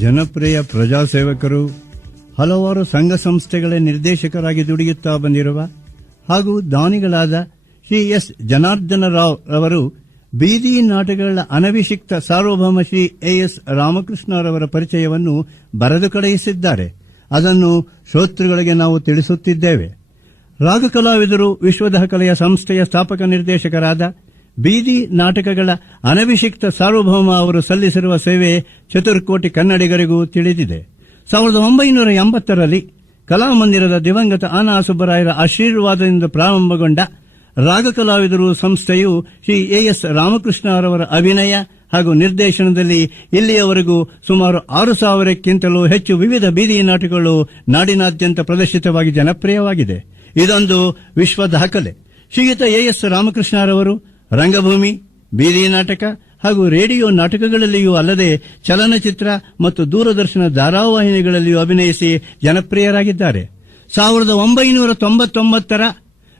ಜನಪ್ರಿಯ ಪ್ರಜಾಸೇವಕರು, ಹಲವಾರು ಸಂಘ ಸಂಸ್ಥೆಗಳ ನಿರ್ದೇಶಕರಾಗಿ ದುಡಿಯುತ್ತಾ ಬಂದಿರುವ ಹಾಗೂ ದಾನಿಗಳಾದ ಶ್ರೀ ಎಸ್ ಜನಾರ್ದನ ರಾವ್ ರವರು ಬೀದಿ ನಾಟಕಗಳ ಅನಭಿಷಿಕ್ತ ಸಾರ್ವಭೌಮ ಶ್ರೀ ಎಎಸ್ ರಾಮಕೃಷ್ಣರವರ ಪರಿಚಯವನ್ನು ಬರೆದು ಕಳುಹಿಸಿದ್ದಾರೆ. ಅದನ್ನು ಶ್ರೋತೃಗಳಿಗೆ ನಾವು ತಿಳಿಸುತ್ತಿದ್ದೇವೆ. ರಾಗ ಕಲಾವಿದರು ವಿಶ್ವದಾಖಲೆಯ ಸಂಸ್ಥೆಯ ಸ್ಥಾಪಕ ನಿರ್ದೇಶಕರಾದ ಬೀದಿ ನಾಟಕಗಳ ಅನಭಿಷಿಕ್ತ ಸಾರ್ವಭೌಮ ಅವರು ಸಲ್ಲಿಸಿರುವ ಸೇವೆ ಚತುರ್ಕೋಟಿ ಕನ್ನಡಿಗರಿಗೂ ತಿಳಿದಿದೆ. 1980ರಲ್ಲಿ ಕಲಾಮಂದಿರದ ದಿವಂಗತ ಆನಾ ಸುಬ್ಬರಾಯರ ಆಶೀರ್ವಾದದಿಂದ ಪ್ರಾರಂಭಗೊಂಡ ರಾಗ ಕಲಾವಿದರು ಸಂಸ್ಥೆಯು ಶ್ರೀ ಎಎಸ್ ರಾಮಕೃಷ್ಣ ಅವರ ಅಭಿನಯ ಹಾಗೂ ನಿರ್ದೇಶನದಲ್ಲಿ ಇಲ್ಲಿಯವರೆಗೂ ಸುಮಾರು 6,000ಕ್ಕಿಂತಲೂ ಹೆಚ್ಚು ವಿವಿಧ ಬೀದಿ ನಾಟಕಗಳು ನಾಡಿನಾದ್ಯಂತ ಪ್ರದರ್ಶಿತವಾಗಿ ಜನಪ್ರಿಯವಾಗಿದೆ. ಇದೊಂದು ವಿಶ್ವ ದಾಖಲೆ. ಶ್ರೀಯುತ ಎಎಸ್ ರಾಮಕೃಷ್ಣರವರು ರಂಗಭೂಮಿ, ಬೀದಿ ನಾಟಕ ಹಾಗೂ ರೇಡಿಯೋ ನಾಟಕಗಳಲ್ಲಿಯೂ ಅಲ್ಲದೆ ಚಲನಚಿತ್ರ ಮತ್ತು ದೂರದರ್ಶನ ಧಾರಾವಾಹಿನಿಗಳಲ್ಲಿಯೂ ಅಭಿನಯಿಸಿ ಜನಪ್ರಿಯರಾಗಿದ್ದಾರೆ. 1999ರ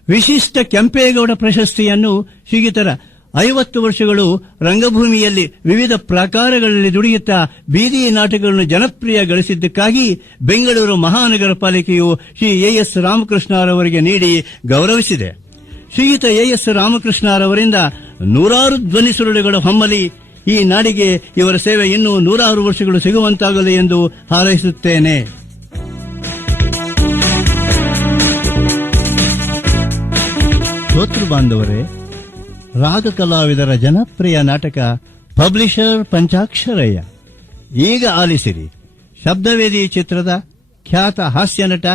ವಿಶಿಷ್ಟ ಕೆಂಪೇಗೌಡ ಪ್ರಶಸ್ತಿಯನ್ನು ಶ್ರೀಯುತರ 50 ವರ್ಷಗಳು ರಂಗಭೂಮಿಯಲ್ಲಿ ವಿವಿಧ ಪ್ರಕಾರಗಳಲ್ಲಿ ದುಡಿಯುತ್ತಾ ಬೀದಿ ನಾಟಕಗಳನ್ನು ಜನಪ್ರಿಯಗೊಳಿಸಿದ್ದಕ್ಕಾಗಿ ಬೆಂಗಳೂರು ಮಹಾನಗರ ಪಾಲಿಕೆಯು ಶ್ರೀ ಎಎಸ್ ರಾಮಕೃಷ್ಣರವರಿಗೆ ನೀಡಿ ಗೌರವಿಸಿದೆ. ಶ್ರೀಯುತ ಎಎಸ್ ರಾಮಕೃಷ್ಣರವರಿಂದ ನೂರಾರು ಧ್ವನಿ ಸುರುಳಿಗಳು ಹೊಮ್ಮಲಿ. ಈ ನಾಡಿಗೆ ಇವರ ಸೇವೆ ಇನ್ನೂ 100 ವರ್ಷಗಳು ಸಿಗುವಂತಾಗಲಿ ಎಂದು ಹಾರೈಸುತ್ತೇನೆ. ಶ್ರೋತೃ ಬಾಂಧವರೇ, ರಾಗ ಕಲಾವಿದರ ಜನಪ್ರಿಯ ನಾಟಕ ಪಬ್ಲಿಷರ್ ಪಂಚಾಕ್ಷರಯ್ಯ ಈಗ ಆಲಿಸಿರಿ. ಶಬ್ದವೇದಿ ಚಿತ್ರದ ಖ್ಯಾತ ಹಾಸ್ಯ ನಟ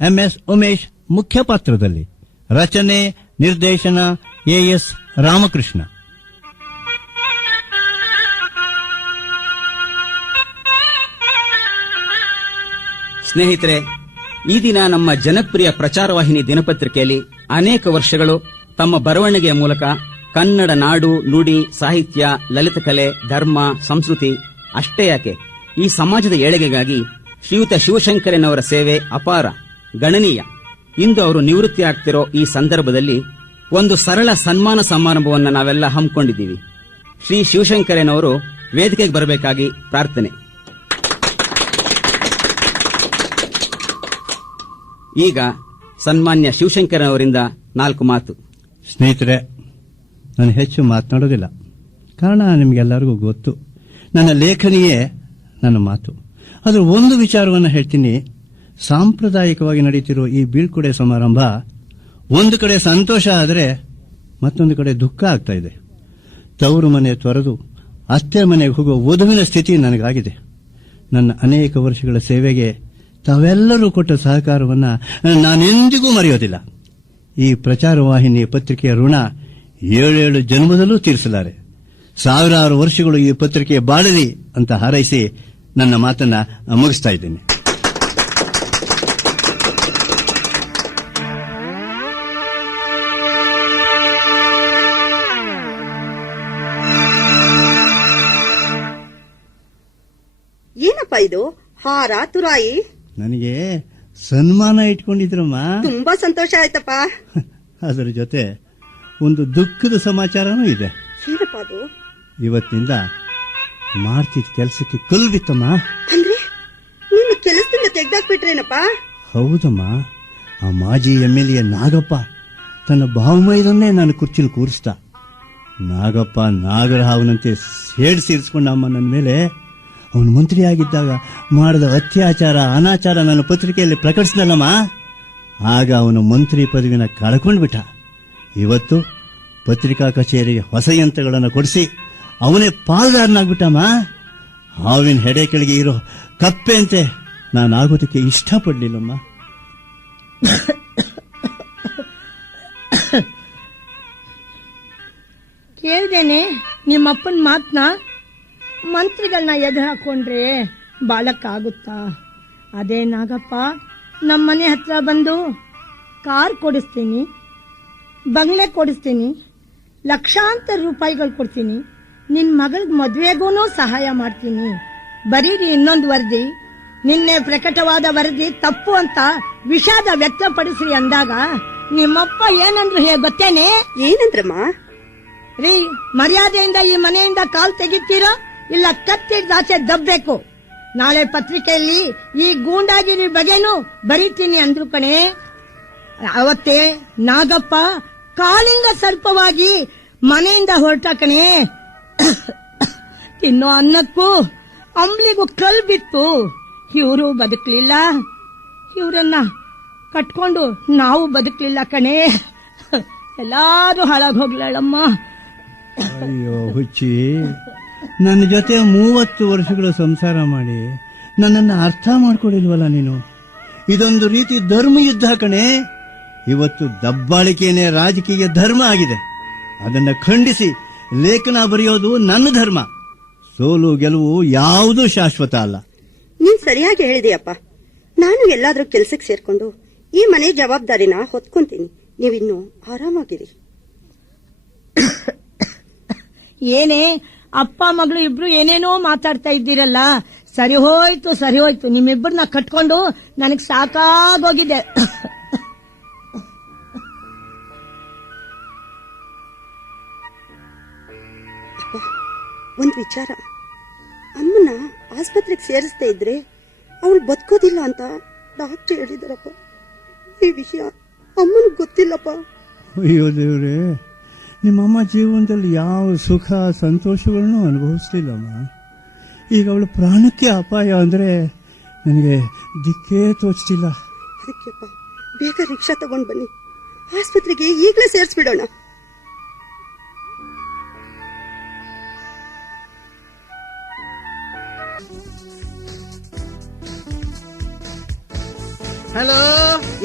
ಎಂಎಸ್ ಉಮೇಶ್ ಮುಖ್ಯ ಪಾತ್ರದಲ್ಲಿ. ರಚನೆ ನಿರ್ದೇಶನ ಎಎಸ್ ರಾಮಕೃಷ್ಣ. ಸ್ನೇಹಿತರೆ, ಈ ದಿನ ನಮ್ಮ ಜನಪ್ರಿಯ ಪ್ರಚಾರವಾಹಿನಿ ದಿನಪತ್ರಿಕೆಯಲ್ಲಿ ಅನೇಕ ವರ್ಷಗಳು ತಮ್ಮ ಬರವಣಿಗೆಯ ಮೂಲಕ ಕನ್ನಡ ನಾಡು, ನುಡಿ, ಸಾಹಿತ್ಯ, ಲಲಿತಕಲೆ, ಧರ್ಮ, ಸಂಸ್ಕೃತಿ ಅಷ್ಟೇ ಯಾಕೆ ಈ ಸಮಾಜದ ಏಳಿಗೆಗಾಗಿ ಶ್ರೀಯುತ ಶಿವಶಂಕರನವರ ಸೇವೆ ಅಪಾರ, ಗಣನೀಯ. ಇಂದು ಅವರು ನಿವೃತ್ತಿ ಆಗ್ತಿರೋ ಈ ಸಂದರ್ಭದಲ್ಲಿ ಒಂದು ಸರಳ ಸನ್ಮಾನ ಸಮಾರಂಭವನ್ನು ನಾವೆಲ್ಲ ಹಮ್ಮಿಕೊಂಡಿದ್ದೀವಿ. ಶ್ರೀ ಶಿವಶಂಕರನವರು ವೇದಿಕೆಗೆ ಬರಬೇಕಾಗಿ ಪ್ರಾರ್ಥನೆ. ಈಗ ಸನ್ಮಾನ್ಯ ಶಿವಶಂಕರನವರಿಂದ 4 ಮಾತು. ಸ್ನೇಹಿತರೆ, ನಾನು ಹೆಚ್ಚು ಮಾತನಾಡೋದಿಲ್ಲ. ಕಾರಣ ನಿಮಗೆಲ್ಲರಿಗೂ ಗೊತ್ತು. ನನ್ನ ಲೇಖನಿಯೇ ನನ್ನ ಮಾತು. ಆದರೂ ಒಂದು ವಿಚಾರವನ್ನು ಹೇಳ್ತೀನಿ. ಸಾಂಪ್ರದಾಯಿಕವಾಗಿ ನಡೀತಿರುವ ಈ ಬೀಳ್ಕೊಡೆ ಸಮಾರಂಭ ಒಂದು ಕಡೆ ಸಂತೋಷ ಆದರೆ ಮತ್ತೊಂದು ಕಡೆ ದುಃಖ ಆಗ್ತಾ ಇದೆ. ತವರು ಮನೆ ತೊರೆದು ಅತ್ತೆ ಮನೆಗೆ ಹೋಗುವ ವಧುವಿನ ಸ್ಥಿತಿ ನನಗಾಗಿದೆ. ನನ್ನ ಅನೇಕ ವರ್ಷಗಳ ಸೇವೆಗೆ ತಾವೆಲ್ಲರೂ ಕೊಟ್ಟ ಸಹಕಾರವನ್ನು ನಾನೆಂದಿಗೂ ಮರೆಯೋದಿಲ್ಲ. ಈ ಪ್ರಚಾರವಾಹಿನಿ ಪತ್ರಿಕೆಯ ಋಣ 7 ಜನ್ಮದಲ್ಲೂ ತೀರಿಸಲಾರೆ. 1000 ವರ್ಷಗಳು ಈ ಪತ್ರಿಕೆ ಬಾಳಲಿ ಅಂತ ಹಾರೈಸಿ ನನ್ನ ಮಾತನ್ನ ಮುಗಿಸ್ತಾ ಇದ್ದೇನೆ. ಏನಪ್ಪ ಇದು? ಹಾರ, ತುರಾಯಿ? ನನಗೆ ಸನ್ಮಾನ ಇಟ್ಕೊಂಡಿದ್ರಮ್ಮ. ತುಂಬಾ ಸಂತೋಷ ಆಯ್ತಪ್ಪ. ಅದರ ಜೊತೆ ಒಂದು ದುಃಖದ ಸಮಾಚಾರನೂ ಇದೆ. ಏನಪ್ಪ ಅದು? ಇವತ್ತಿನಿಂದ ಮಾಡ್ತಿದ್ದ ಕೆಲಸಕ್ಕೆ ಕಲ್ಲು ಬಿತ್ತಮ್ಮ. ಅಂದ್ರೆ ನೀನು ಕೆಲಸದಿಂದ ತೆಗ್ದಾಕ್ಬಿಟ್ರೇನಪ್ಪ? ಹೌದಮ್ಮ. ಆ ಮಾಜಿ MLA ನಾಗಪ್ಪ ತನ್ನ ಬಾವುಮೈದನ್ನೇ ನಾನು ಕುರ್ಚಿಲಿ ಕೂರಿಸ್ತಾ. ನಾಗಪ್ಪ ನಾಗರಹಾವನಂತೆ ಸೇರಿಸ್ಕೊಂಡ ಅಮ್ಮ ನನ್ನ ಮೇಲೆ. ಅವನು ಮಂತ್ರಿಯಾಗಿದ್ದಾಗ ಮಾಡಿದ ಅತ್ಯಾಚಾರ, ಅನಾಚಾರ ನಾನು ಪತ್ರಿಕೆಯಲ್ಲಿ ಪ್ರಕಟಿಸಿದಲ್ಲಮ್ಮ. ಆಗ ಅವನು ಮಂತ್ರಿ ಪದವಿನ ಕಳ್ಕೊಂಡ್ಬಿಟ್ಟ. ಇವತ್ತು ಪತ್ರಿಕಾ ಕಚೇರಿಗೆ ಹೊಸ ಯಂತ್ರಗಳನ್ನು ಕೊಡಿಸಿ ಅವನೇ ಪಾಲ್ದಾರನಾಗ್ಬಿಟ್ಟಮ್ಮ. ಹಾವಿನ ಹೆಡೆ ಕೆಳಗೆ ಇರೋ ಕಪ್ಪೆ ಅಂತೆ ನಾನು ಆಗೋದಕ್ಕೆ ಇಷ್ಟಪಡ್ಲಿಲ್ಲಮ್ಮ. ಕೇಳ್ದೇನೆ ನಿಮ್ಮಪ್ಪನ ಮಾತನ್ನ. ಮಂತ್ರಿಗಳನ್ನ ಎದುರು ಹಾಕೊಂಡ್ರೆ ಬಾಳಕ್ಕಾಗುತ್ತಾ? ಅದೇ ನಾಗಪ್ಪ ನಮ್ಮನೆ ಹತ್ರ ಬಂದು ಕಾರ್ ಕೊಡಿಸ್ತೀನಿ, ಬಂಗ್ಲೆ ಕೊಡಿಸ್ತೀನಿ, ಲಕ್ಷಾಂತರ ರೂಪಾಯಿಗಳು ಕೊಡ್ತೀನಿ, ನಿನ್ ಮಗಳ ಮದ್ವೆಗೂ ಸಹಾಯ ಮಾಡ್ತೀನಿ, ಬರೀರಿ ಇನ್ನೊಂದು ವರದಿ, ನಿನ್ನೆ ಪ್ರಕಟವಾದ ವರದಿ ತಪ್ಪು ಅಂತ ವಿಷಾದ ವ್ಯಕ್ತಪಡಿಸ್ರಿ ಅಂದಾಗ ನಿಮ್ಮಪ್ಪ ಏನಂದ್ರು ಗೊತ್ತೇನೆ? ಏನಂದ್ರಮ್ಮ? ರೀ, ಮರ್ಯಾದೆಯಿಂದ ಈ ಮನೆಯಿಂದ ಕಾಲ್ ತೆಗಿತೀರೋ ಇಲ್ಲ ಕತ್ತಿಡ್ದಾಚೆ ದಬ್ಬೇಕು. ನಾಳೆ ಪತ್ರಿಕೆಯಲ್ಲಿ ಈ ಗೂಂಡಾಗಿರಿ ಬಗ್ಗೆನೂ ಬರೀತೀನಿ ಅಂದ್ರು ಕಣೆ. ಅವತ್ತೇ ನಾಗಪ್ಪ ಕಾಳಿಂಗ ಸರ್ಪವಾಗಿ ಮನೆಯಿಂದ ಹೊರಟ ಕಣೆ. ತಿನ್ನೋ ಅನ್ನಕ್ಕೂ ಅಂಬ್ಲಿಗೂ ಕಲ್ ಬಿತ್ತು. ಇವರು ಬದುಕಲಿಲ್ಲ, ಇವರನ್ನ ಕಟ್ಕೊಂಡು ನಾವು ಬದುಕಲಿಲ್ಲ ಕಣೆ. ಎಲ್ಲಾರು ಹಾಳಾಗ್ ಹೋಗ್ಲಮ್ಮ. ಅಯ್ಯೋ ಹುಚ್ಚಿ, ನನ್ನ ಜೊತೆ 30 ವರ್ಷಗಳ ಸಂಸಾರ ಮಾಡಿ ನನ್ನನ್ನು ಅರ್ಥ ಮಾಡ್ಕೊಡಿಲ್ವಲ್ಲ ನೀನು. ಇದೊಂದು ರೀತಿ ಧರ್ಮ ಯುದ್ಧ ಕಣೆ. ಇವತ್ತು ದಬ್ಬಾಳಿಕೆನೇ ರಾಜಕೀಯ ಧರ್ಮ ಆಗಿದೆ. ಅದನ್ನ ಖಂಡಿಸಿ ಲೇಖನ ಬರೆಯೋದು ನನ್ನ ಧರ್ಮ. ಸೋಲು ಗೆಲುವು ಯಾವುದೂ ಶಾಶ್ವತ ಅಲ್ಲ. ನೀನ್ ಸರಿಯಾಗಿ ಹೇಳಿದೆಯಪ್ಪ. ನಾನು ಎಲ್ಲಾದ್ರೂ ಕೆಲ್ಸಕ್ಕೆ ಸೇರ್ಕೊಂಡು ಈ ಮನೆ ಜವಾಬ್ದಾರಿನ ಹೊತ್ಕೊಂತೀನಿ. ನೀವಿನ್ನು ಆರಾಮಾಗಿರಿ. ಏನೇ ಅಪ್ಪ ಮಗಳು ಇಬ್ರು ಏನೇನೋ ಮಾತಾಡ್ತಾ ಇದ್ದೀರಲ್ಲ. ಸರಿ ಹೋಯ್ತು ನಿಮ್ಮಿಬ್ಬರನ್ನ ಕಟ್ಕೊಂಡು ನನಗ್ ಸಾಕಾಗೋಗಿದೆ. ಒಂದ್ ವಿಚಾರ, ಅಮ್ಮನ ಆಸ್ಪತ್ರೆಗೆ ಸೇರಿಸ್ತಾ ಇದ್ರೆ ಅವಳು ಬದುಕೋದಿಲ್ಲ ಅಂತ ಡಾಕ್ಟರ್ ಹೇಳಿದಾರಪ್ಪ. ಈ ವಿಷಯ ಅಮ್ಮನಿಗೆ ಗೊತ್ತಿಲ್ಲಪ್ಪ. ಅಯ್ಯೋ ದೇವ್ರೆ, ನಿಮ್ಮಮ್ಮ ಜೀವನದಲ್ಲಿ ಯಾವ ಸುಖ ಸಂತೋಷಗಳನ್ನು ಅನುಭವಿಸ್ಲಿಲ್ಲಮ್ಮ. ಈಗ ಅವಳು ಪ್ರಾಣಕ್ಕೆ ಅಪಾಯ ಅಂದ್ರೆ ನನಗೆ ದಿಕ್ಕೇ ತೋಚ್ತಿಲ್ಲ. ಅದಕ್ಕೆಪ್ಪ ಬೇಗ ರಿಕ್ಷಾ ತಗೊಂಡ್ ಬನ್ನಿ, ಆಸ್ಪತ್ರೆಗೆ ಈಗಲೇ ಸೇರಿಸ್ಬಿಡೋಣ. ಹಲೋ,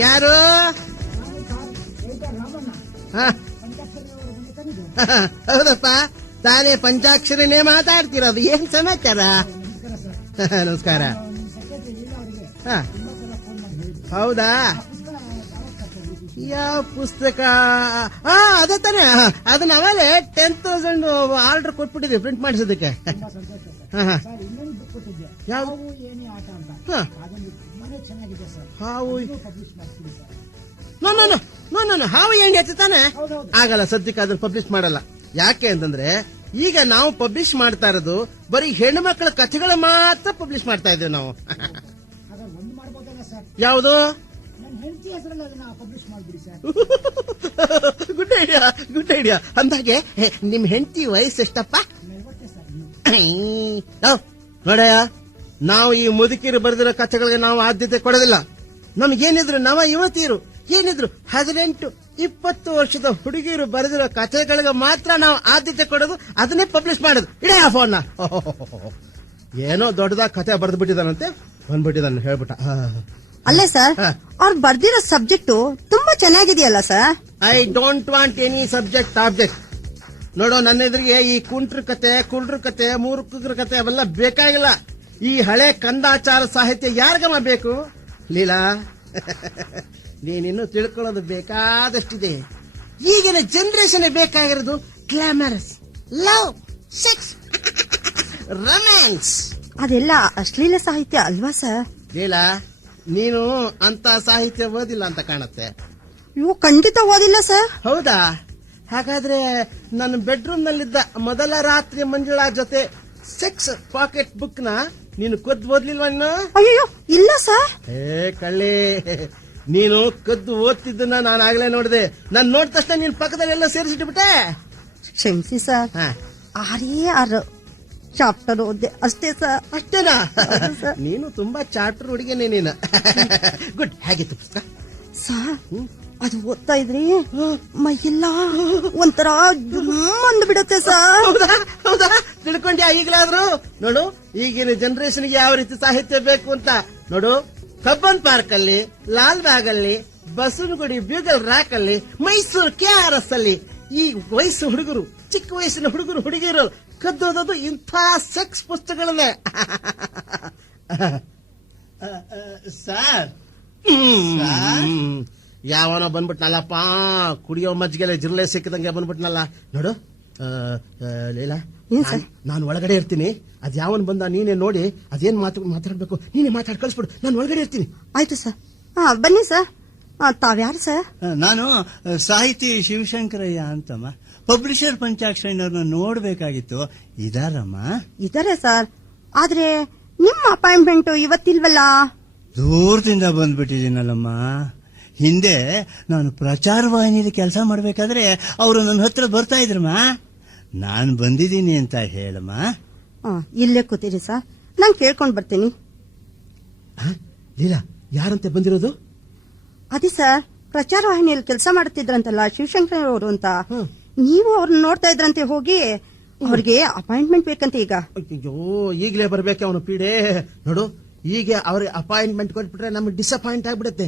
ಯಾರು? ಹೌದಪ್ಪ, ತಾನೇ ಪಂಚಾಕ್ಷರನೇ ಮಾತಾಡ್ತಿರೋದು. ಏನ್ ಸಮಾಚಾರ? ನಮಸ್ಕಾರ. ಹೌದಾ? ಯಾವ ಪುಸ್ತಕ? ಅದೇ ತಾನೆ, ಅದನ್ನ ಅವಲೇ 10,000 ಆರ್ಡರ್ ಕೊಟ್ಬಿಟ್ಟಿದ್ವಿ ಪ್ರಿಂಟ್ ಮಾಡಿಸೋದಕ್ಕೆ. ಹಾವು ಹಾವು ಹೆಂಗೆ ಹಚ್ಚಿ ತಾನೆ ಆಗಲ್ಲ. ಸದ್ಯಕ್ಕೆ ಅದನ್ನ ಪಬ್ಲಿಷ್ ಮಾಡಲ್ಲ. ಯಾಕೆ ಅಂತಂದ್ರೆ ಈಗ ನಾವು ಪಬ್ಲಿಷ್ ಮಾಡ್ತಾ ಇರೋದು ಬರೀ ಹೆಣ್ಣು ಮಕ್ಕಳ ಕಥೆಗಳು ಮಾತ್ರ ಪಬ್ಲಿಷ್ ಮಾಡ್ತಾ ಇದ್ದೇವೆ ನಾವು. ಯಾವುದು? Good idea. ಅಂದಾಗೆ ನಿಮ್ ಹೆಂಡತಿ ವಯಸ್ಸು ಎಷ್ಟಪ್ಪ? ನೋಡಯ್ಯ, ನಾವು ಈ ಮುದುಕಿರು ಬರೆದಿರೋ ಕಥೆಗಳಿಗೆ ನಾವು ಆದ್ಯತೆ ಕೊಡೋದಿಲ್ಲ. ನಮ್ಗೇನಿದ್ರು ನವ ಯುವತಿಯರು, ಏನಿದ್ರು 18-20 ವರ್ಷದ ಹುಡುಗಿಯರು ಬರೆದಿರೋ ಕಥೆಗಳಿಗೆ ಮಾತ್ರ ನಾವು ಆದ್ಯತೆ ಕೊಡೋದು, ಅದನ್ನೇ ಪಬ್ಲಿಷ್ ಮಾಡೋದು. ಇಡೇ ಆ ಫೋನ್. ಏನೋ ದೊಡ್ಡದಾಗಿ ಕಥೆ ಬರೆದು ಬಿಟ್ಟಿದಾನಂತೆ, ಬಂದ್ಬಿಟ್ಟಿದ್ದಾನೆ ಹೇಳ್ಬಿಟ್ಟ. ಅಲ್ಲೇ ಸರ್, ಅವ್ರು ಬರ್ದಿರೋ ಸಬ್ಜೆಕ್ಟ್ ತುಂಬಾ ಚೆನ್ನಾಗಿದೆಯಲ್ಲ sir. I don't want any subject object. ನೋಡೋ, ನನ್ನ ಎದುರಿಗೆ ಈ ಕುಂಟ್ರ ಕತೆ, ಕುಳ್ರ ಕತೆ, ಮೂರ್ಖರ ಕತೆ ಅವೆಲ್ಲ ಬೇಕಾಗಿಲ್ಲ. ಈ ಹಳೆ ಕಂದಾಚಾರ ಸಾಹಿತ್ಯ ಯಾರಿಗಮ್ಮ ಬೇಕು? ಲೀಲಾ, ನೀನಿನ್ನು ತಿಳ್ಕೊಳ್ಳೋದು ಬೇಕಾದಷ್ಟಿದೆ. ಈಗಿನ ಜನರೇಷನ್ ಬೇಕಾಗಿರೋದು ಗ್ಲಾಮರಸ್, ಲವ್, ಸೆಕ್ಸ್, ರೊಮ್ಯಾನ್ಸ್. ಅದೆಲ್ಲ ಅಶ್ಲೀಲ ಸಾಹಿತ್ಯ ಅಲ್ವಾ ಸರ್? ಲೀಲಾ, ನೀನು ಅಂತ ಸಾಹಿತ್ಯ ಓದಿಲ್ಲ ಅಂತ ಕಾಣತ್ತೆ. ಇವು ಖಂಡಿತ ಓದಿಲ್ಲ ಸರ್. ಹೌದಾ? ಹಾಗಾದ್ರೆ ನನ್ನ ಬೆಡ್ರೂಮ್ ನಲ್ಲಿದ್ದ ಮೊದಲ ರಾತ್ರಿ ಮಂಜುಳಾ ಜೊತೆ ಸೆಕ್ಸ್ ಪಾಕೆಟ್ ಬುಕ್ ನ ನೀನು ಕದ್ದು ಓದ್ಲಿಲ್ವಾ? ನೀನು? ಅಯ್ಯೋ ಇಲ್ಲ ಸರ್. ಕಳ್ಳಿ, ನೀನು ಕದ್ದು ಓದ್ತಿದ್ದನ್ನ ನಾನು ಆಗ್ಲೇ ನೋಡಿದೆ. ನಾನು ನೋಡಿದ ತಕ್ಷಣ ನೀನ್ ಪಕ್ಕದಲ್ಲಿ ಎಲ್ಲ ಸೇರಿಸಿಟ್ಬಿಟ್ಟೆ. ಕ್ಷಮಿಸಿ ಸರ್, 6 ಚಾಪ್ಟರ್ ಓದ್ದೆ ಅಷ್ಟೇ ಸರ್. ಅಷ್ಟೇನಾ? ನೀನು ತುಂಬಾ ಚಾಪ್ಟರ್ ಹುಡುಗಿನೇ ನೀನು. ಗುಡ್. ಹೇಗಿತ್ತು ಪುಸ್ತಕ ಸರ್? ಅದು ಓದ್ತಾ ಇದ್ರಿ ಮೈಯೆಲ್ಲ ಒಂಥರ ಅಂದ್ ಬಿಡುತ್ತೆ ಸರ್. ಹೌದಾ? ತಿಳ್ಕೊಂಡ್ಯಾ ಈಗಲಾದ್ರು? ನೋಡು, ಈಗಿನ ಜನರೇಷನ್ಗೆ ಯಾವ ರೀತಿ ಸಾಹಿತ್ಯ ಬೇಕು ಅಂತ ನೋಡು. ಕಬ್ಬನ್ ಪಾರ್ಕ್ ಅಲ್ಲಿ, ಲಾಲ್ ಬಾಗ್ ಅಲ್ಲಿ, ಬಸವನಗುಡಿ ಬ್ಯೂಗಲ್ ರಾಕ್ ಅಲ್ಲಿ, ಮೈಸೂರು KRS ಅಲ್ಲಿ ಈ ವಯಸ್ಸು ಹುಡುಗರು, ಚಿಕ್ಕ ವಯಸ್ಸಿನ ಹುಡುಗರು ಹುಡುಗಿರು ಕದ್ದೋದದು ಇಂಥ ಸೆಕ್ಸ್ ಪುಸ್ತಕಗಳನ್ನೇ. ಸರ್, ಯಾವನೋ ಬಂದ್ಬಿಟ್ನಲ್ಲಪ್ಪ, ಕುಡಿಯೋ ಮಜ್ಜಿಗೆಲ್ಲ ಜಿರ್ಲೆ ಸಿಕ್ಕಿದಂಗೆ ಬಂದ್ಬಿಟ್ನಲ್ಲ. ನೋಡು ಲೀಲಾ, ನಾನು ಒಳಗಡೆ ಇರ್ತೀನಿ. ಅದ್ ಯಾವನ್ ಬಂದ ನೀನೇ ನೋಡಿ ಅದೇನ್ ಮಾತಾಡ್ಬೇಕು ನೀನೇ ಮಾತಾಡಿ ಕಳಿಸ್ಬಿಡು. ನಾನು ಒಳಗಡೆ ಇರ್ತೀನಿ. ಆಯ್ತು ಸರ್. ಬನ್ನಿ ಸರ್. ತಾವ್ಯಾರು ಸರ್? ನಾನು ಸಾಹಿತಿ ಶಿವಶಂಕರಯ್ಯ ಅಂತಮ್ಮ. ಪಬ್ಲಿಷರ್ ಪಂಚಾಕ್ಷರಯ್ಯನವ್ರನ್ನ ನೋಡ್ಬೇಕಾಗಿತ್ತು. ಇದಾರಮ್ಮ? ಇದಾರೆ ಸರ್. ಆದ್ರೆ ನಿಮ್ಮ ಅಪಾಯಿಂಟ್ಮೆಂಟ್ ಇವತ್ತಿಲ್ವಲ್ಲ? ದೂರದಿಂದ ಬಂದ್ಬಿಟ್ಟಿದ್ದೀನಲ್ಲಮ್ಮ. ಹಿಂದೆ ನಾನು ಪ್ರಚಾರ ವಾಹಿನಿಯಲ್ಲಿ ಕೆಲಸ ಮಾಡಬೇಕಾದ್ರೆ ಅವರು ನನ್ನ ಹತ್ರ ಬರ್ತಾ ಇದ್ರಮ್ಮ. ನಾನು ಬಂದಿದ್ದೀನಿ ಅಂತ ಹೇಳಮ್ಮ. ಇಲ್ಲೇ ಕೂತೀರಿ ಸರ್, ನಾನು ಕೇಳ್ಕೊಂಡ್ ಬರ್ತೀನಿ. ಲೀಲಾ, ಯಾರಂತೆ ಬಂದಿರೋದು? ಅದೇ ಸರ್, ಪ್ರಚಾರ ವಾಹಿನಿಯಲ್ಲಿ ಕೆಲಸ ಮಾಡುತ್ತಿದ್ರಂತಲ್ಲ ಶಿವಶಂಕರ್ ಅವರು ಅಂತ. ನೀವು ಅವ್ರನ್ನ ನೋಡ್ತಾ ಇದ್ರಂತೆ, ಹೋಗಿ ಅವ್ರಿಗೆ ಅಪಾಯಿಂಟ್ಮೆಂಟ್ ಬೇಕಂತೆ ಈಗ. ಅಯ್ಯೋ, ಈಗಲೇ ಬರ್ಬೇಕು ಅವನು ಪೀಡೆ. ನೋಡು, ಈಗ ಅವ್ರಿಗೆ ಅಪಾಯಿಂಟ್ಮೆಂಟ್ ಕೊಟ್ಬಿಟ್ರೆ ನಮ್ಗೆ ಡಿಸಪಾಯಿಂಟ್ ಆಗ್ಬಿಡುತ್ತೆ.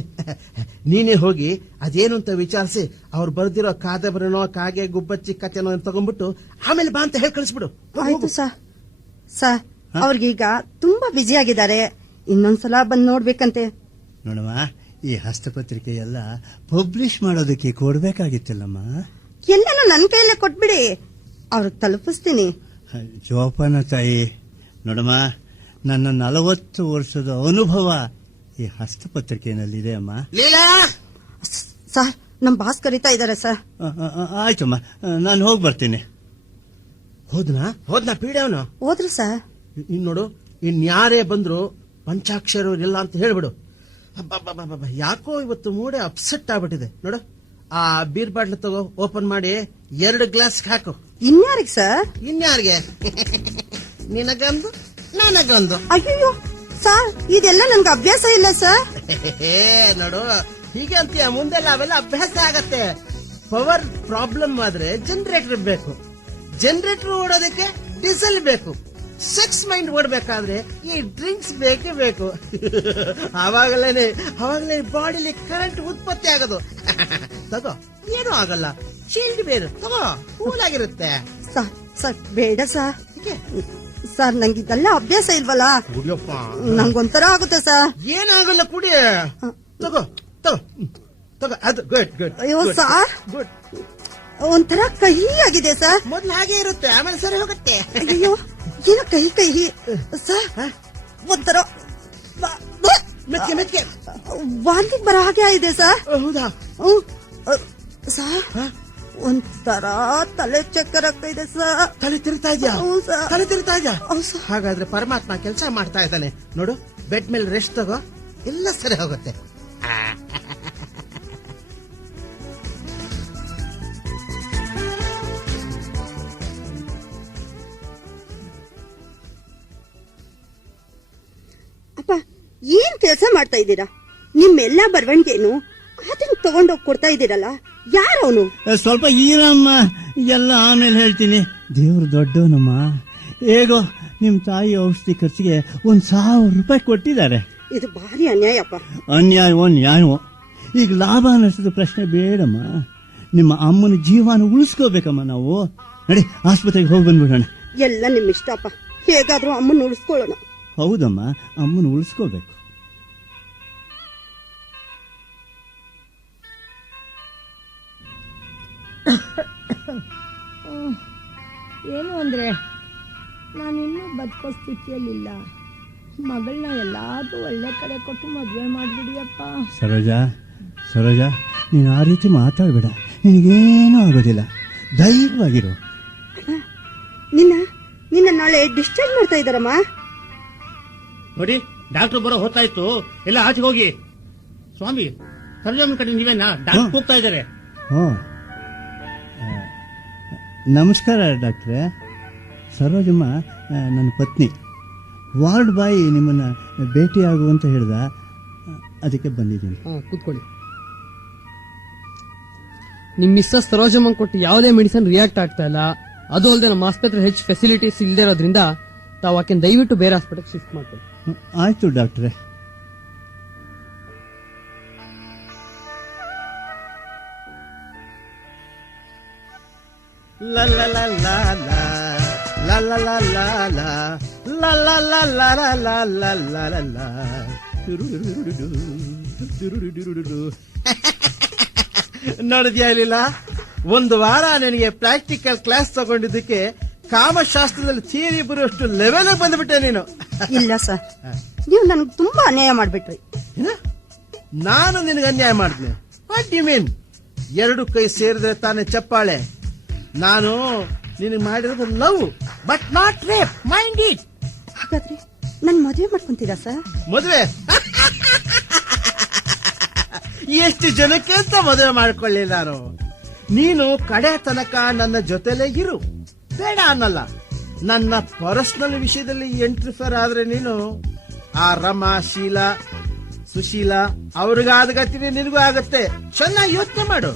ನೀನೇ ಹೋಗಿ ಅದೇನು ಅಂತ ವಿಚಾರಿಸಿ ಅವ್ರು ಬರ್ದಿರೋ ಕಾದಂಬರಿನೋ ಕಾಗೆ ಗುಬ್ಬಚ್ಚಿ ಕಥೆನೋ ತಗೊಂಡ್ಬಿಟ್ಟು ಆಮೇಲೆ ಬಾ ಅಂತ ಹೇಳಿ ಕಳಿಸ್ಬಿಡು. ಆಯ್ತು ಸರ್, ಅವ್ರಿಗೀಗ ತುಂಬಾ ಬ್ಯುಸಿ ಆಗಿದ್ದಾರೆ, ಇನ್ನೊಂದ್ಸಲ ಬಂದ್ ನೋಡ್ಬೇಕಂತೆ. ನೋಡಮ್ಮ, ಈ ಹಸ್ತಪತ್ರಿಕೆ ಎಲ್ಲ ಪಬ್ಲಿಷ್ ಮಾಡೋದಕ್ಕೆ ಕೊಡ್ಬೇಕಾಗಿತ್ತಲ್ಲಮ್ಮ. ಎಲ್ಲನೂ ನನ್ನ ಕೈಯಲ್ಲೇ ಕೊಟ್ಬಿಡಿ, ಅವ್ರಿಗೆ ತಲುಪಿಸ್ತೀನಿ. ಜೋಪಾನ ತಾಯಿ. ನೋಡಮ್ಮ, ನನ್ನ 40 ವರ್ಷದ ಅನುಭವ ಈ ಹಸ್ತಪತ್ರಿಕೆಯಲ್ಲಿದೆ ಅಮ್ಮ. ಲೀಲಾ, ಸರ್, ನಮ್ ಬಾಸ್ ಕರೀತಾ ಇದ್ದಾರೆ ಸರ್. ಆಯ್ತಮ್ಮ, ನಾನು ಹೋಗಿ ಬರ್ತೀನಿ. ಹೋದ್ನಾ ಪೀಡೆ ಅವನು? ಹೋದ್ರು ಸರ್. ನೋಡು, ಇನ್ಯಾರೇ ಬಂದ್ರು ಪಂಚಾಕ್ಷರ ಇಲ್ಲ ಅಂತ ಹೇಳ್ಬಿಡು. ಯಾಕೋ ಇವತ್ತು ಮೂಡೆ ಅಪ್ಸೆಟ್ ಆಗ್ಬಿಟ್ಟಿದೆ. ನೋಡು, ಆ ಬೀರ್ ಬಾಟ್ಲು ತಗೋ, ಓಪನ್ ಮಾಡಿ 2 ಗ್ಲಾಸ್ ಹಾಕು. ಇನ್ಯಾರಿಗೆ ಸರ್? ಇನ್ಯಾರಿಗೆ? ನಿನಗೊಂದು, ನನಗೊಂದು. ಅಯ್ಯೋ ಸರ್, ಇದೆಲ್ಲ ನನ್ಗೆ ಅಭ್ಯಾಸ ಇಲ್ಲ ಸರ್. ನೋಡು, ಹೀಗೆ ಅಂತೀಯ, ಮುಂದೆಲ್ಲ ಅವೆಲ್ಲ ಅಭ್ಯಾಸ ಆಗತ್ತೆ. ಪವರ್ ಪ್ರಾಬ್ಲಮ್ ಆದ್ರೆ ಜನರೇಟರ್ ಬೇಕು, ಜನರೇಟರ್ ಓಡೋದಕ್ಕೆ ಡೀಸೆಲ್ ಬೇಕು, ಸೆಕ್ಸ್ ಮೈಂಡ್ ಓಡಬೇಕಾದ್ರೆ ಈ ಡ್ರಿಂಕ್ಸ್ ಬೇಕೇ ಬೇಕು. ಅವಾಗಲೇ ಬಾಡಿಲಿ ಕರೆಂಟ್ ಉತ್ಪತ್ತಿ ಆಗೋದು. ತಗೋ, ಏನೂ ಆಗಲ್ಲ, ಶೀಲ್ಡ್ ಬೇರೆ ತಗೋ, ಕೂಲ್ ಆಗಿರುತ್ತೆ. ಸರ್ ಬೇಡ ಸರ್. ಸರ್, ನಂಗೆ ಇದೆಲ್ಲ ಅಭ್ಯಾಸ ಇಲ್ವಲ್ಲ, ನಂಗೊಂಥರ ಆಗುತ್ತೆ ಸರ್. ಏನಾಗಲ್ಲ, ಕುಡಿ. ತಗೋ ತಗೋ ತಗೋ, ಅದು ಗುಡ್. ಅಯ್ಯೋ ಸರ್, ಗುಡ್. ಒಂಥರ ಕಹಿ ಆಗಿದೆ ಸರ್. ಮೊದ್ಲು ಹಾಗೆ ಇರುತ್ತೆ, ಆಮೇಲೆ ಸರಿ ಹೋಗುತ್ತೆ. ಅಯ್ಯೋ, ಏನೋ ಕಹಿ ಸರ್, ಒಂಥರ ಮೆತ್ಕೆ ವಾಂತಿ ಬರೋ ಹಾಗೆ ಆಗಿದೆ ಸರ್. ಹೌದಾ? ಸರ್, ಒಂಥರ ತಲೆ ಚಕ್ಕರ್ ಆಗ್ತಾ ಇದೆ ಸರ್. ತಲೆ ತಿರುಗ್ತಾ ಇದ್ಯಾ? ಸರ್. ತಲೆ ತಿರುಗ್ತಾ ಇದ್ಯಾ? ಸರ್. ಹಾಗಾದ್ರೆ ಪರಮಾತ್ಮ ಕೆಲಸ ಮಾಡ್ತಾ ಇದ್ದಾನೆ. ನೋಡು, ಬೆಡ್ ಮೇಲೆ ರೆಸ್ಟ್ ತಗೋ, ಎಲ್ಲ ಸರಿ ಹೋಗುತ್ತೆ. ಅಪ್ಪ, ಏನ್ ಕೆಲಸ ಮಾಡ್ತಾ ಇದ್ದೀರಾ? ನಿಮ್ಮೆಲ್ಲ ಬರವಣಿಗೆನು ಅದನ್ನ ತಗೊಂಡೋಗಿ ಕೊಡ್ತಾ ಇದ್ದೀರಲ್ಲ, ಯಾರವನು? ಸ್ವಲ್ಪ ಈರಮ್ಮ, ಎಲ್ಲ ಆಮೇಲೆ ಹೇಳ್ತೀನಿ. ದೇವ್ರು ದೊಡ್ಡವನಮ್ಮ. ಹೇಗೋ ನಿಮ್ ತಾಯಿ ಔಷಧಿ ಖರ್ಚಿಗೆ 1,000 ರೂಪಾಯಿ ಕೊಟ್ಟಿದ್ದಾರೆ. ಇದು ಭಾರಿ ಅನ್ಯಾಯಪ್ಪ. ಅನ್ಯಾಯವೋ ನ್ಯಾಯವೋ, ಈಗ ಲಾಭ ನಷ್ಟದ ಪ್ರಶ್ನೆ ಬೇಡಮ್ಮ. ನಿಮ್ಮ ಅಮ್ಮನ ಜೀವನ ಉಳಿಸ್ಕೋಬೇಕಮ್ಮ ನಾವು. ನಡಿ, ಆಸ್ಪತ್ರೆಗೆ ಹೋಗಿ ಬಂದ್ಬಿಡೋಣ. ಎಲ್ಲ ನಿಮ್ ಇಷ್ಟಪ್ಪ, ಹೇಗಾದ್ರೂ ಅಮ್ಮನ ಉಳಿಸ್ಕೊಳ್ಳೋಣ. ಹೌದಮ್ಮ, ಅಮ್ಮನ ಉಳಿಸ್ಕೋಬೇಕು. ಏನು ಅಂದ್ರೆ, ನಾನಿನ್ನೂ ಬದುಕೋ ಸ್ಥಿತಿಯಲ್ಲಿಲ್ಲ. ಮಗಳನ್ನ ಎಲ್ಲಾದ್ರೂ ಒಳ್ಳೆ ಕಡೆ ಕೊಟ್ಟು ಮದುವೆ ಮಾಡ್ಬಿಡಿಯಪ್ಪ. ಸರೋಜಾ, ನೀನು ಆ ರೀತಿ ಮಾತಾಡ್ಬೇಡ. ನಿನಗೇನೂ ಆಗೋದಿಲ್ಲ, ಧೈರ್ಯವಾಗಿರು. ನಿನ್ನ ನಾಳೆ ಡಿಸ್ಚಾರ್ಜ್ ಮಾಡ್ತಾ ಇದ್ದಾರಮ್ಮ. ನೋಡಿ, ಡಾಕ್ಟರ್ ಬರೋ ಹೊತ್ತಾಯ್ತು, ಎಲ್ಲ ಆಚೆಗೆ ಹೋಗಿ. ಸ್ವಾಮಿ, ಸರೋಜಮ್ಮನ ಕಡೆ ನೀವೇನಾ? ಡಾಕ್ಟರ್ ಕೂಗ್ತಾ ಇದ್ದಾರೆ. ನಮಸ್ಕಾರ ಡಾಕ್ಟ್ರೆ. ಸರೋಜಮ್ಮ ನನ್ನ ಪತ್ನಿ. ವಾರ್ಡ್ ಬಾಯಿ ನಿಮ್ಮನ್ನ ಭೇಟಿಯಾಗುವಂತ ಹೇಳ್ದ, ಅದಕ್ಕೆ ಬಂದಿದ್ದೀನಿ. ಕೂತ್ಕೊಳ್ಳಿ. ನಿಮ್ ಮಿಸ್ಸಸ್ ಸರೋಜಮ್ಮನ್ ಕೊಟ್ಟು ಯಾವುದೇ ಮೆಡಿಸಿನ್ ರಿಯಾಕ್ಟ್ ಆಗ್ತಾ ಇಲ್ಲ. ಅದು ಅಲ್ಲದೆ ನಮ್ಮ ಆಸ್ಪತ್ರೆ ಹೆಚ್ಚು ಫೆಸಿಲಿಟೀಸ್ ಇಲ್ಲದೆ ಇರೋದ್ರಿಂದ ತಾವು ಆಕೆ ದಯವಿಟ್ಟು ಬೇರೆ ಹಾಸ್ಪಿಟಲ್ ಶಿಫ್ಟ್ ಮಾಡ್ಕೊಳ್ಳಿ. ಆಯ್ತು ಡಾಕ್ಟ್ರೆ. ನೋಡಿದ್ಯಾ ಇಲ್ಲ, 1 ವಾರ ನನಗೆ ಪ್ರಾಕ್ಟಿಕಲ್ ಕ್ಲಾಸ್ ತಗೊಂಡಿದ್ದಕ್ಕೆ ಕಾಮಶಾಸ್ತ್ರದಲ್ಲಿ ಥಿಯರಿ ಬರುವಷ್ಟು ಲೆವೆಲ್ ಬಂದ್ಬಿಟ್ಟೆ ನೀನು. ಇಲ್ಲ ಸರ್, ನೀವು ನನ್ಗೆ ತುಂಬಾ ಅನ್ಯಾಯ ಮಾಡ್ಬಿಟ್ರಿ. ನಾನು ನಿನಗೆ ಅನ್ಯಾಯ ಮಾಡಿದ್ನೆ? What you mean? 2 ಕೈ ಸೇರಿದ್ರೆ ತಾನೇ ಚಪ್ಪಾಳೆ. ನಾನು ನಿನಗೆ ಮಾಡಿರೋದು love, but not rape, mind it. ಹಾಗಾದ್ರೆ ನನ್ ಮದುವೆ ಮಾಡ್ಕೊಂತೀರಾ ಸರ್? ಮದುವೆ ಎಷ್ಟು ಜನಕ್ಕೆ ಅಂತ ಮದುವೆ ಮಾಡ್ಕೊಳ್ಳಿ ನಾನು. ನೀನು ಕಡೆ ತನಕ ನನ್ನ ಜೊತೆಲೇ ಇರು, ಬೇಡ ಅನ್ನಲ್ಲ. ನನ್ನ ಪರ್ಸನಲ್ ವಿಷಯದಲ್ಲಿ ಎಂಟ್ರಿಫರ್ ಆದ್ರೆ ನೀನು ಆ ರಮಾ, ಶೀಲಾ, ಸುಶೀಲಾ ಅವ್ರಿಗಾದ ಗತಿನೇ ನಿನಗೂ ಆಗತ್ತೆ. ಚೆನ್ನಾಗಿ ಯೋಚನೆ ಮಾಡು.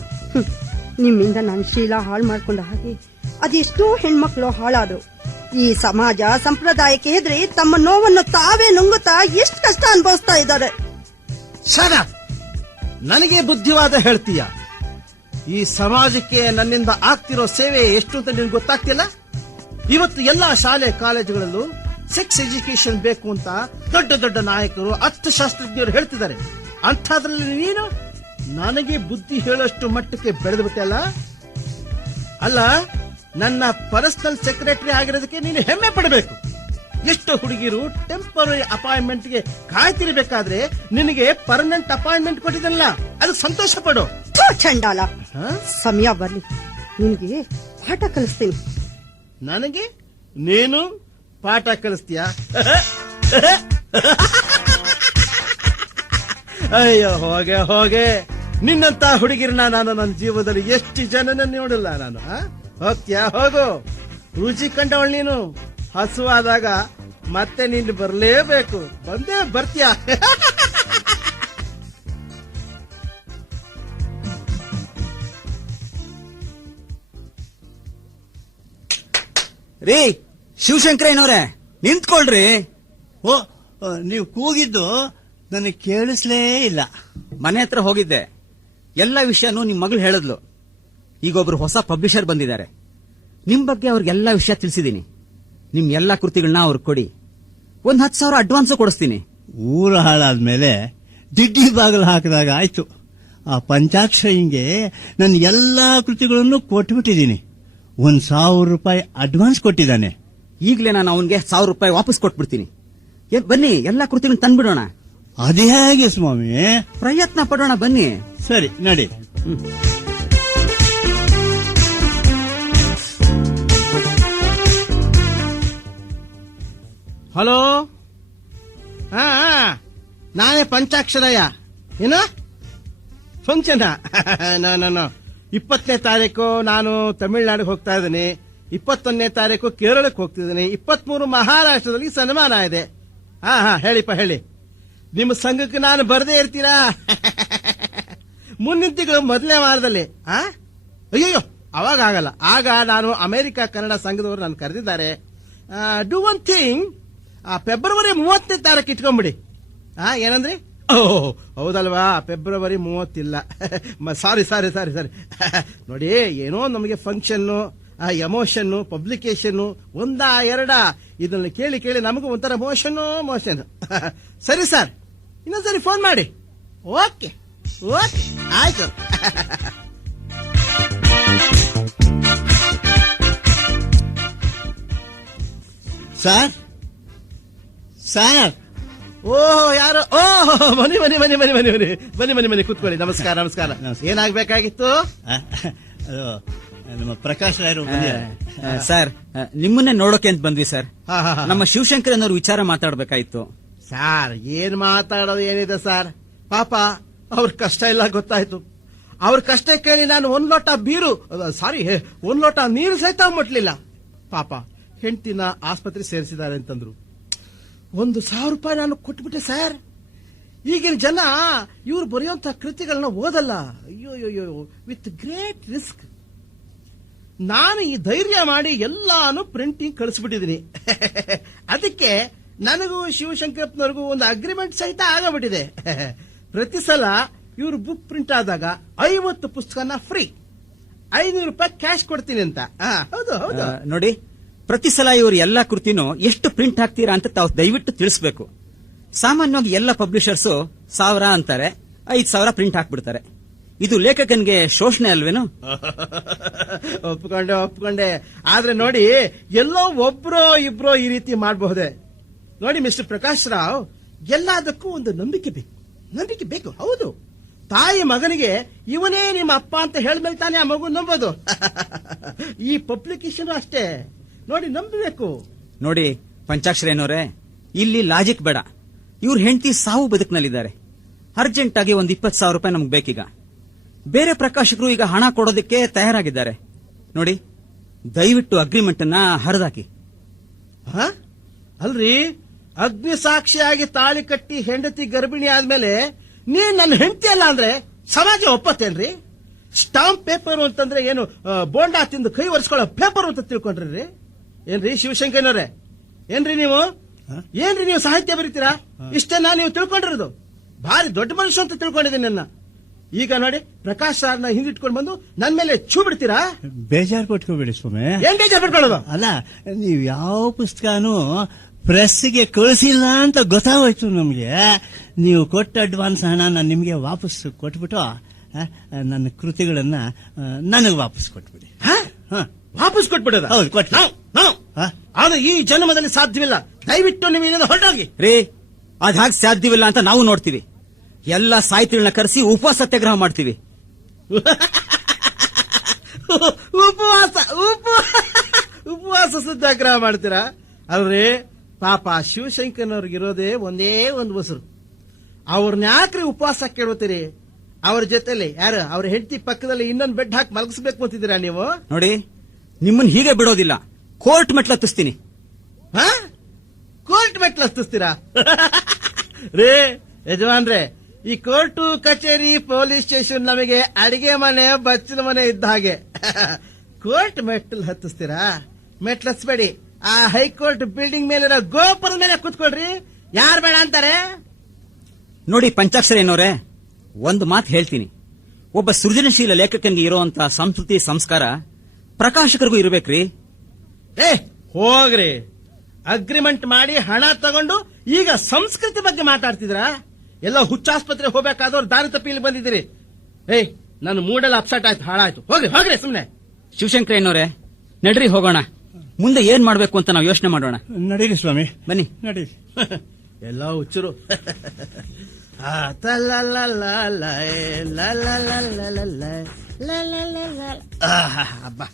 ನಿಮ್ಮಿಂದ ನಾನು ಶೀಲಾ ಹಾಳು ಮಾಡ್ಕೊಂಡ ಹಾಗೆ ಅದೆಷ್ಟೋ ಹೆಣ್ಮಕ್ಳು ಹಾಳಾದ್ರು. ಈ ಸಮಾಜ ಸಂಪ್ರದಾಯಕ್ಕೆ ಹೆದರಿ ತಮ್ಮ ನೋವನ್ನು ತಾವೇ ನುಂಗುತ್ತಾ ಎಷ್ಟು ಕಷ್ಟ ಅನುಭವಿಸ್ತಾ ಇದ್ದಾರೆ. ಸದ ನನಗೆ ಬುದ್ಧಿವಾದ ಹೇಳ್ತೀಯ? ಈ ಸಮಾಜಕ್ಕೆ ನನ್ನಿಂದ ಆಗ್ತಿರೋ ಸೇವೆ ಎಷ್ಟು ಅಂತ ನಿನ್ಗೆ ಗೊತ್ತಾಗ್ತಿಲ್ಲ? ಇವತ್ತು ಎಲ್ಲಾ ಶಾಲೆ ಕಾಲೇಜುಗಳಲ್ಲೂ ಸೆಕ್ಸ್ ಎಜುಕೇಶನ್ ಬೇಕು ಅಂತ ದೊಡ್ಡ ದೊಡ್ಡ ನಾಯಕರು, ಅರ್ಥಶಾಸ್ತ್ರಜ್ಞರು ಹೇಳ್ತಿದ್ದಾರೆ. ಅಂಥದ್ರಲ್ಲಿ ನೀನು ನನಗೆ ಬುದ್ಧಿ ಹೇಳೋಷ್ಟು ಮಟ್ಟಕ್ಕೆ ಬೆಳೆದು ಬಿಟ್ಟಲ್ಲ. ಅಲ್ಲ, ನನ್ನ ಪರ್ಸನಲ್ ಸೆಕ್ರೆಟರಿ ಆಗಿರೋದಕ್ಕೆ ನೀನು ಹೆಮ್ಮೆ ಪಡಬೇಕು. ಎಷ್ಟೋ ಹುಡುಗಿರು ಟೆಂಪರರಿ ಅಪಾಯಿಂಟ್ಮೆಂಟ್ಗೆ ಕಾಯ್ತಿರ್ಬೇಕಾದ್ರೆ ನಿನಗೆ ಪರ್ಮನೆಂಟ್ ಅಪಾಯಿಂಟ್ಮೆಂಟ್ ಕೊಟ್ಟಿದ್ದಲ್ಲ, ಅದು ಸಂತೋಷ ಪಡು. ಥು, ಚಂಡಾಲ. ಸಮಯ ಬರ್ಲಿ, ನಿನ್ಗೆ ಪಾಠ ಕಲಿಸ್ತೀನಿ. ನನಗೆ ನೀನು ಪಾಠ ಕಲಿಸ್ತೀಯ? ಅಯ್ಯೋ ಹೋಗೆ ಹೋಗೆ, ನಿನ್ನಂತ ಹುಡುಗಿರನ್ನ ನಾನು ನನ್ನ ಜೀವನದಲ್ಲಿ ಎಷ್ಟು ಜನನ ನೋಡಿಲ್ಲ ನಾನು. ಹೋಗ್ತೀಯಾ? ಹೋಗು. ರುಚಿ ಕಂಡವಳು ನೀನು. ಹಸುವಾದಾಗ ಮತ್ತೆ ನೀನು ಬರಲೇಬೇಕು. ಬಂದೇ ಬರ್ತೀಯಾ? ರೀ ಶಿವಶಂಕರಯ್ಯನವ್ರೆ, ನಿಂತ್ಕೊಳ್ರಿ. ಓ, ನೀವು ಕೂಗಿದ್ದು ನನಗೆ ಕೇಳಿಸ್ಲೇ ಇಲ್ಲ. ಮನೆ ಹತ್ರ ಹೋಗಿದ್ದೆ, ಎಲ್ಲ ವಿಷಯನೂ ನಿಮ್ ಮಗಳು ಹೇಳಿದ್ಲು. ಈಗ ಒಬ್ರು ಹೊಸ ಪಬ್ಲಿಷರ್ ಬಂದಿದ್ದಾರೆ. ನಿಮ್ ಬಗ್ಗೆ ಅವ್ರಿಗೆಲ್ಲ ವಿಷಯ ತಿಳಿಸಿದೀನಿ. ನಿಮ್ ಎಲ್ಲಾ ಕೃತಿಗಳನ್ನ ಅವ್ರಿಗೆ ಕೊಡಿ. 10,000 ಅಡ್ವಾನ್ಸ್ ಕೊಡಿಸ್ತೀನಿ. ಊರು ಹಾಳಾದ್ಮೇಲೆ ದಿಡ್ಡಿ ಬಾಗಿಲು ಹಾಕಿದಾಗ ಆಯ್ತು. ಆ ಪಂಚಾಕ್ಷರಿಗೆ ನನ್ನ ಎಲ್ಲಾ ಕೃತಿಗಳನ್ನು ಕೊಟ್ಬಿಟ್ಟಿದ್ದೀನಿ. 1,000 ರೂಪಾಯಿ ಅಡ್ವಾನ್ಸ್ ಕೊಟ್ಟಿದ್ದಾನೆ. ಈಗಲೇ ನಾನು ಅವನ್ಗೆ 1,000 ರೂಪಾಯಿ ವಾಪಸ್ ಕೊಟ್ಬಿಡ್ತೀನಿ. ಬನ್ನಿ, ಎಲ್ಲಾ ಕೃತಿಗಳನ್ನ ತಂದ್ಬಿಡೋಣ. ಅದೇ ಹೇಗೆ ಸ್ವಾಮಿ? ಪ್ರಯತ್ನ ಪಡೋಣ, ಬನ್ನಿ. ಸರಿ, ನಡಿ. ಹಲೋ, ಹಾ, ನಾನೇ ಪಂಚಾಕ್ಷರಯ್ಯ. ಏನ ಫಂಕ್ಷನ್? 20ನೇ ತಾರೀಕು ನಾನು ತಮಿಳ್ನಾಡಿಗೆ ಹೋಗ್ತಾ ಇದ್ದೀನಿ. 21ನೇ ತಾರೀಕು ಕೇರಳಕ್ಕೆ ಹೋಗ್ತಿದ್ದೀನಿ. 23 ಮಹಾರಾಷ್ಟ್ರದಲ್ಲಿ ಸನ್ಮಾನ ಇದೆ. ಹಾ ಹಾ, ಹೇಳಿಪ್ಪ ಹೇಳಿ. ನಿಮ್ಮ ಸಂಘಕ್ಕೆ ನಾನು ಬರದೇ ಇರ್ತೀರಾ? ಮುಂದಿನ ತಿಂಗಳು ಮೊದಲನೇ ವಾರದಲ್ಲಿ. ಅಯ್ಯಯ್ಯೋ, ಅವಾಗ ಆಗಲ್ಲ. ಆಗ ನಾನು ಅಮೆರಿಕ ಕನ್ನಡ ಸಂಘದವರು ನಾನು ಕರೆದಿದ್ದಾರೆ. ಡೂ ಒನ್ ಥಿಂಗ್, ಫೆಬ್ರವರಿ 30ನೇ ತಾರೀಕು ಇಟ್ಕೊಂಡ್ಬಿಡಿ. ಏನಂದ್ರಿ? ಓಹ್, ಹೌದಲ್ವಾ, ಫೆಬ್ರವರಿ 30 ಇಲ್ಲ. ಸಾರಿ ಸಾರಿ ಸಾರಿ ಸಾರಿ. ನೋಡಿ, ಏನೋ ನಮಗೆ ಫಂಕ್ಷನ್ನು, ಎಮೋಷನ್ನು, ಪಬ್ಲಿಕೇಶನ್ನು ಒಂದಾ ಎರಡಾ ಇದನ್ನ ಕೇಳಿ ಕೇಳಿ ನಮಗೂ ಒಂಥರ ಮೋಷನ್. ಸರಿ ಸರ್, ಇನ್ನೊಂದ್ಸರಿ ಫೋನ್ ಮಾಡಿ. ಓಕೆ ಓಕೆ, ಆಯ್ತು. ಸರ್ ಸರ್, ಓಹ್, ಯಾರು? ಓಹ್, ಬನ್ನಿ ಬನ್ನಿ ಬನ್ನಿ ಬನ್ನಿ ಬನ್ನಿ ಬನ್ನಿ ಬನ್ನಿ ಬನ್ನಿ ಬನ್ನಿ, ಕೂತ್ಕೊಳ್ಳಿ. ನಮಸ್ಕಾರ ನಮಸ್ಕಾರ. ಏನಾಗ್ಬೇಕಾಗಿತ್ತು? ಅದು ನಮ್ಮ ಪ್ರಕಾಶ್ ರಾಯರು ಬಂದಿದ್ದಾರೆ. ಸರ್, ನಿಮ್ಮನ್ನೇ ನೋಡೋಕೆ ಅಂತ ಬಂದ್ವಿ ಸರ್. ಹಾ, ಹಾ, ಹಾ. ನಮ್ಮ ಶಿವಶಂಕರನವ್ರ ವಿಚಾರ ಮಾತಾಡ್ಬೇಕಾಯ್ತು. ಸಾರ್, ಏನ್ ಮಾತಾಡೋದು ಏನಿದೆ ಸರ್? ಪಾಪ ಅವ್ರ ಕಷ್ಟ ಎಲ್ಲ ಗೊತ್ತಾಯ್ತು. ಅವ್ರ ಕಷ್ಟ ಕೇಳಿ ನಾನು 1 ಲೋಟ ಬೀರು, ಸಾರಿ 1 ಲೋಟ ನೀರು ಸಹಿತ ಮುಟ್ಲಿಲ್ಲ. ಪಾಪ ಹೆಂಡತಿನ ಆಸ್ಪತ್ರೆ ಸೇರಿಸಿದ್ದಾರೆ ಅಂತಂದ್ರು. 1,000 ರೂಪಾಯಿ ನಾನು ಕೊಟ್ಬಿಟ್ಟೆ ಸರ್. ಈಗಿನ ಜನ ಇವ್ರು ಬರೆಯುವಂತ ಕೃತಿಗಳನ್ನ ಓದಲ್ಲ. ಅಯ್ಯೋ, ವಿತ್ ಗ್ರೇಟ್ ರಿಸ್ಕ್ ನಾನು ಈ ಧೈರ್ಯ ಮಾಡಿ ಎಲ್ಲಾನು ಪ್ರಿಂಟಿಂಗ್ ಕಳಿಸ್ಬಿಟ್ಟಿದ್ದೀನಿ. ಅದಕ್ಕೆ ನನಗೂ ಶಿವಶಂಕರಪ್ಪನವ್ರಿಗೂ ಒಂದು ಅಗ್ರಿಮೆಂಟ್ ಸಹಿತ ಆಗಬಿಟ್ಟಿದೆ. ಪ್ರತಿ ಸಲ ಇವ್ರು ಬುಕ್ ಪ್ರಿಂಟ್ ಆದಾಗ 50 ಪುಸ್ತಕನ ಫ್ರೀ, 500 ರೂಪಾಯಿ ಕ್ಯಾಶ್ ಕೊಡ್ತೀನಿ ಅಂತ. ಹೌದು ಹೌದು. ನೋಡಿ, ಪ್ರತಿ ಸಲ ಇವರು ಎಲ್ಲಾ ಕೃತಿನೂ ಎಷ್ಟು ಪ್ರಿಂಟ್ ಹಾಕ್ತೀರಾ ಅಂತ ತಾವು ದಯವಿಟ್ಟು ತಿಳಿಸ್ಬೇಕು. ಸಾಮಾನ್ಯವಾಗಿ ಎಲ್ಲ ಪಬ್ಲಿಷರ್ಸ್ 1000 ಅಂತಾರೆ, 5,000 ಪ್ರಿಂಟ್ ಹಾಕ್ಬಿಡ್ತಾರೆ. ಇದು ಲೇಖಕನ್ಗೆ ಶೋಷಣೆ ಅಲ್ವೇನು? ಒಪ್ಕೊಂಡೆ. ಆದ್ರೆ ನೋಡಿ, ಎಲ್ಲೋ ಒಬ್ರೋ ಇಬ್ರೋ ಈ ರೀತಿ ಮಾಡಬಹುದೇ? ನೋಡಿ ಮಿಸ್ಟರ್ ಪ್ರಕಾಶ್ ರಾವ್, ಎಲ್ಲದಕ್ಕೂ ಒಂದು ನಂಬಿಕೆ ಬೇಕು. ಹೌದು, ತಾಯಿ ಮಗನಿಗೆ ಇವನೇ ನಿಮ್ಮ ಅಪ್ಪ ಅಂತ ಹೇಳಿದ್ಮೇಲೆ ತಾನೇ ಆ ಮಗು ನಂಬೋದು. ಈ ಪಬ್ಲಿಕೇಶನ್ ಅಷ್ಟೇ ನೋಡಿ, ನಂಬಬೇಕು. ನೋಡಿ ಪಂಚಾಕ್ಷರಯ್ಯನವರೇ, ಇಲ್ಲಿ ಲಾಜಿಕ್ ಬೇಡ. ಇವ್ರ ಹೆಂಡತಿ ಸಾವು ಬದುಕಿನಲ್ಲಿದ್ದಾರೆ. ಅರ್ಜೆಂಟ್ ಆಗಿ ಒಂದು 20,000 ರೂಪಾಯಿ ನಮ್ಗೆ ಬೇಕೀಗ. ಬೇರೆ ಪ್ರಕಾಶಕರು ಈಗ ಹಣ ಕೊಡೋದಕ್ಕೆ ತಯಾರಾಗಿದ್ದಾರೆ. ನೋಡಿ, ದಯವಿಟ್ಟು ಅಗ್ರಿಮೆಂಟ್ ಅನ್ನ ಹರಿದಾಕಿ. ಹ? ಅಲ್ರಿ, ಅಗ್ನಿ ಸಾಕ್ಷಿಯಾಗಿ ತಾಳಿ ಕಟ್ಟಿ ಹೆಂಡತಿ ಗರ್ಭಿಣಿ ಆದ್ಮೇಲೆ ನೀನ್ ನನ್ನ ಹೆಂಡತಿ ಅಲ್ಲ ಅಂದ್ರೆ ಸಮಾಜ ಒಪ್ಪತ್ತೇನ್ರಿ? ಸ್ಟಾಂಪ್ ಪೇಪರ್ ಅಂತಂದ್ರೆ ಏನು ಬೋಂಡಾ ತಿಂದು ಕೈ ಒರೆಸ್ಕೊಳ್ಳೋ ಪೇಪರ್ ಅಂತ ತಿಳ್ಕೊಂಡ್ರಿ? ಏನ್ರಿ ಶಿವಶಂಕರನವ್ರೆ, ಏನ್ರಿ ನೀವು ಸಾಹಿತ್ಯ ಬರೀತೀರಾ? ಇಷ್ಟೇನಾ ನೀವು ತಿಳ್ಕೊಂಡಿರೋದು? ಭಾರಿ ದೊಡ್ಡ ಮನುಷ್ಯ ಅಂತ ತಿಳ್ಕೊಂಡಿದ್ದೀನಿ ನನ್ನ. ಈಗ ನೋಡಿ, ಪ್ರಕಾಶ್ ಸಾರ್ನ ಹಿಂದಿಟ್ಕೊಂಡು ಬಂದು ನನ್ ಮೇಲೆ ಛೂ ಬಿಡ್ತೀರಾ? ಬೇಜಾರು ಪಟ್ಕೋಬೇಡಿ ಸ್ವಾಮಿ. ಏನ್ ಬೇಜಾರ್ ಬಿಟ್ಕೊಳ್ಳೋದು? ಅಲ್ಲ, ನೀವು ಯಾವ ಪುಸ್ತಕನೂ ಪ್ರೆಸ್ಗೆ ಕಳಿಸಿಲ್ಲ ಅಂತ ಗೊತ್ತಾಗೋಯ್ತು ನಮ್ಗೆ. ನೀವು ಕೊಟ್ಟ ಅಡ್ವಾನ್ಸ್ ಹಣ ನಾನು ನಿಮ್ಗೆ ವಾಪಸ್ ಕೊಟ್ಬಿಟ್ಟು ನನ್ನ ಕೃತಿಗಳನ್ನ ನನಗೆ ವಾಪಸ್ ಕೊಟ್ಬಿಡಿ. ವಾಪಸ್ ಕೊಟ್ಬಿಡೋದ? ಹೌದು, ಕೊಟ್ಟು. ಅದು ಈ ಜನ್ಮದಲ್ಲಿ ಸಾಧ್ಯವಿಲ್ಲ. ದಯವಿಟ್ಟು ನೀವು ಇಲ್ಲಿಂದ ಹೊರಟೋಗಿ. ರೀ, ಅದ್ ಹಾಗೆ ಸಾಧ್ಯವಿಲ್ಲ ಅಂತ ನಾವು ನೋಡ್ತೀವಿ. ಎಲ್ಲ ಸಾಹಿತಿಗಳನ್ನ ಕರೆಸಿ ಉಪವಾಸ ಸತ್ಯಾಗ್ರಹ ಮಾಡ್ತೀವಿ. ಉಪವಾಸ ಸತ್ಯಾಗ್ರಹ ಮಾಡ್ತೀರಾ? ಅಲ್ರಿ, ಪಾಪ ಶಿವಶಂಕರ್ನವ್ರಿಗಿರೋದೇ ಒಂದೇ ಒಂದು ಉಸಿರು. ಅವ್ರನ್ನ ಯಾಕ್ರಿ ಉಪವಾಸ ಕೇಳ್ತೀರಿ? ಅವ್ರ ಜೊತೆಲಿ ಯಾರು ಅವ್ರ ಹೆಂಡತಿ ಪಕ್ಕದಲ್ಲಿ ಇನ್ನೊಂದು ಬೆಡ್ ಹಾಕಿ ಮಲಗಿಸ್ಬೇಕು ಅಂತಿದ್ದೀರಾ ನೀವು? ನೋಡಿ, ನಿಮ್ಮನ್ನ ಹೀಗೆ ಬಿಡೋದಿಲ್ಲ. ಕೋರ್ಟ್ ಮೆಟ್ಲು ಹತ್ತಿಸ್ತೀನಿ. ಕೋರ್ಟ್ ಮೆಟ್ಲು ಹತ್ತಿಸ್ತೀರಾ? ರೇ ಯಜಮಾನ್ರೆ, ಈ ಕೋರ್ಟು ಕಚೇರಿ ಪೊಲೀಸ್ ಸ್ಟೇಷನ್ ನಮಗೆ ಅಡಿಗೆ ಮನೆ ಬಚ್ಚಲ ಮನೆ ಇದ್ದ ಹಾಗೆ. ಕೋರ್ಟ್ ಮೆಟ್ಲು ಹತ್ತಿಸ್ತೀರಾ? ಮೆಟ್ಲು ಹತ್ಸ್ಬೇಡಿ, ಆ ಹೈಕೋರ್ಟ್ ಬಿಲ್ಡಿಂಗ್ ಮೇಲೆ ಗೋಪುರದ ಮೇಲೆ ಕೂತ್ಕೊಳ್ರಿ. ಯಾರು ಬೇಡ ಅಂತಾರೆ? ನೋಡಿ ಪಂಚಾಕ್ಷರಿ ಏನೋರೆ, ಒಂದು ಮಾತು ಹೇಳ್ತೀನಿ. ಒಬ್ಬ ಸೃಜನಶೀಲ ಲೇಖಕನಿಗೆ ಇರುವಂತ ಸಂಸ್ಕೃತಿ ಸಂಸ್ಕಾರ ಪ್ರಕಾಶಕರಿಗೂ ಇರಬೇಕ್ರಿ. ಹೋಗ್ರಿ, ಅಗ್ರಿಮೆಂಟ್ ಮಾಡಿ ಹಣ ತಗೊಂಡು ಈಗ ಸಂಸ್ಕೃತಿ ಬಗ್ಗೆ ಮಾತಾಡ್ತಿದ್ರಾ? ಎಲ್ಲ ಹುಚ್ಚಾಸ್ಪತ್ರೆ ಹೋಗ್ಬೇಕಾದವ್ರು ದಾರಿ ತಪ್ಪಿ ಇಲ್ಲಿ ಬಂದಿದ್ದೀರಿ. ನನ್ನ ಮೂಡೆಲ್ಲ ಅಪ್ಸೆಟ್ ಆಯ್ತು, ಹಾಳಾಯ್ತು. ಹೋಗ್ರಿ ಸುಮ್ನೆ. ಶಿವಶಂಕರ ಏನೋರೆ, ನಡ್ರಿ ಹೋಗೋಣ. ಮುಂದೆ ಏನ್ ಮಾಡ್ಬೇಕು ಅಂತ ನಾವು ಯೋಚನೆ ಮಾಡೋಣ. ನಡೀರಿ ಸ್ವಾಮಿ, ಬನ್ನಿ. ನಡೀರಿ. ಎಲ್ಲ ಹುಚ್ಚರು. ಅಬ್ಬಾ